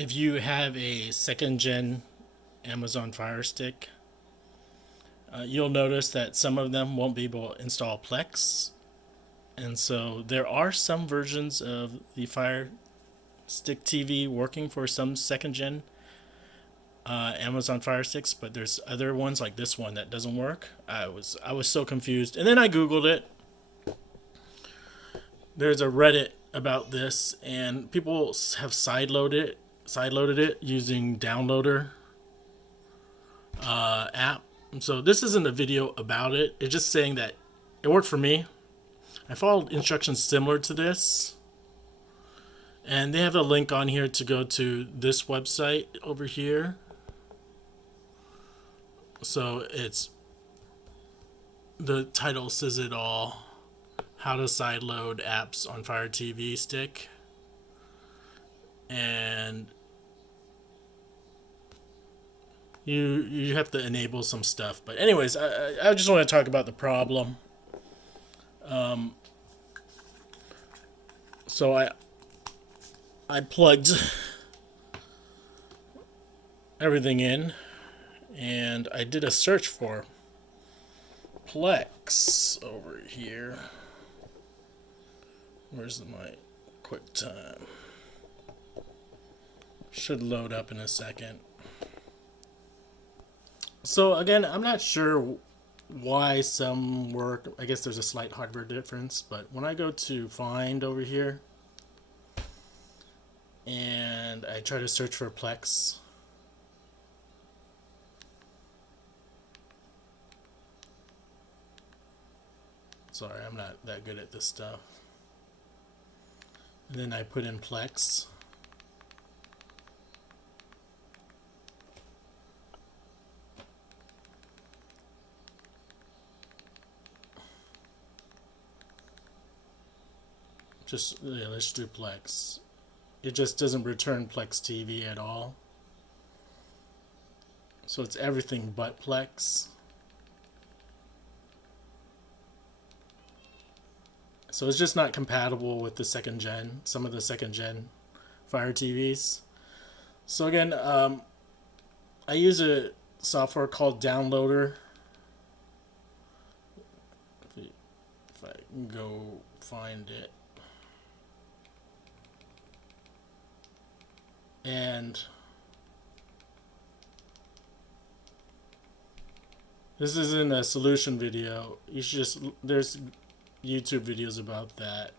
If you have a second gen Amazon Fire Stick, you'll notice that some of them won't be able to install Plex. And so there are some versions of the Fire Stick TV working for some second gen Amazon Fire Sticks, but there's other ones like this one that doesn't work. I was so confused, and then I googled it. There's a Reddit about this, and people have sideloaded it using Downloader app. So this isn't a video about it. It's just saying that it worked for me. I followed instructions similar to this, and they have a link on here to go to this website over here. So it's the title says it all: how to sideload apps on FireTV Stick, and you have to enable some stuff. But anyways, I just want to talk about the problem. So I plugged everything in, and I did a search for Plex over here. Where's my QuickTime? Should load up in a second. So again, I'm not sure why some work. I guess there's a slight hardware difference, but when I go to find over here and I try to search for Plex, sorry, I'm not that good at this stuff. And then I put in Plex. Let's do Plex. It just doesn't return Plex TV at all. So it's everything but Plex. So it's just not compatible with the second gen, some of the second gen Fire TVs. So again, I use a software called Downloader. If I can go find it. And this isn't a solution video. You should just, there's YouTube videos about that.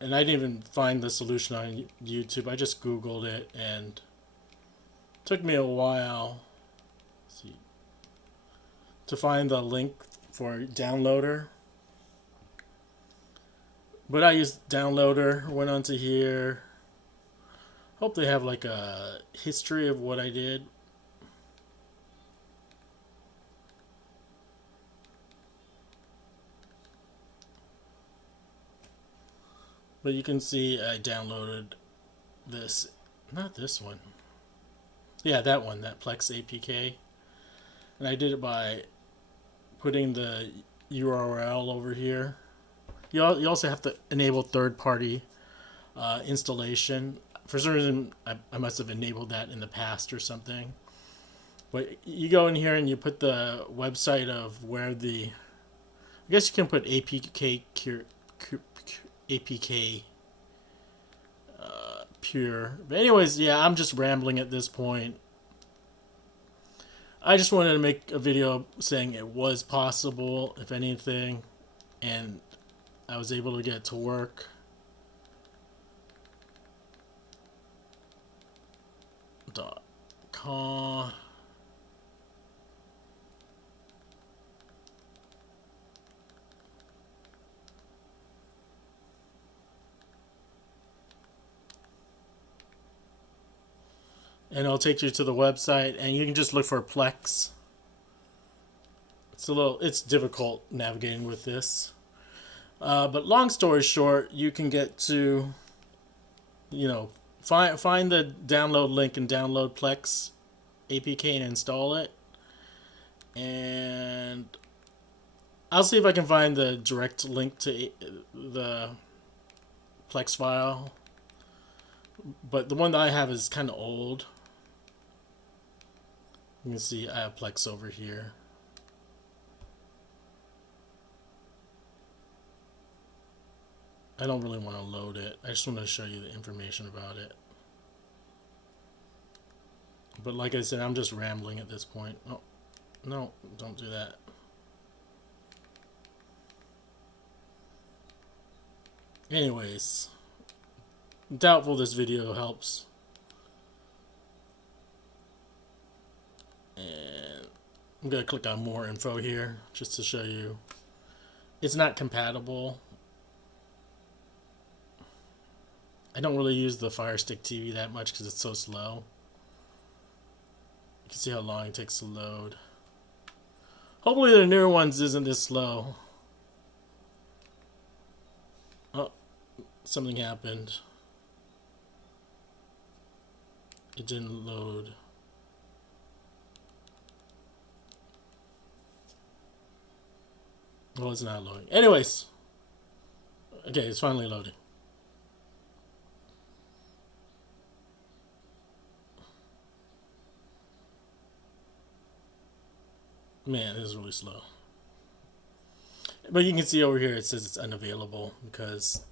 And I didn't even find the solution on YouTube. I just Googled it, and it took me a while to find the link for Downloader. But I used Downloader, went onto here. Hope they have like a history of what I did. But you can see I downloaded this, not this one. Yeah, that one, that Plex APK. And I did it by putting the URL over here. You also have to enable third-party installation. For some reason, I must have enabled that in the past or something. But you go in here and you put the website of where the, I guess you can put APK pure. But anyways, yeah, I'm just rambling at this point. I just wanted to make a video saying it was possible, if anything, and I was able to get it to work. .com. And it'll take you to the website, and you can just look for Plex. It's difficult navigating with this. But long story short, you can get to, find the download link and download Plex APK and install it. And I'll see if I can find the direct link to the Plex file. But the one that I have is kind of old. You can see I have Plex over here. I don't really want to load it. I just want to show you the information about it. But like I said, I'm just rambling at this point. Oh, no, don't do that. Anyways, doubtful this video helps. And I'm going to click on more info here just to show you. It's not compatible. I don't really use the Fire Stick TV that much because it's so slow. You can see how long it takes to load. Hopefully the newer ones isn't this slow. Oh, something happened. It didn't load. Well, it's not loading. Anyways. Okay, it's finally loading. Man, this is really slow. But you can see over here it says it's unavailable because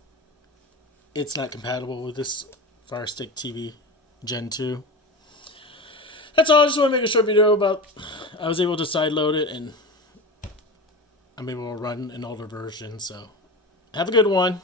it's not compatible with this Fire Stick TV Gen 2. That's all. I just want to make a short video about I was able to sideload it and I'm able to run an older version. So have a good one.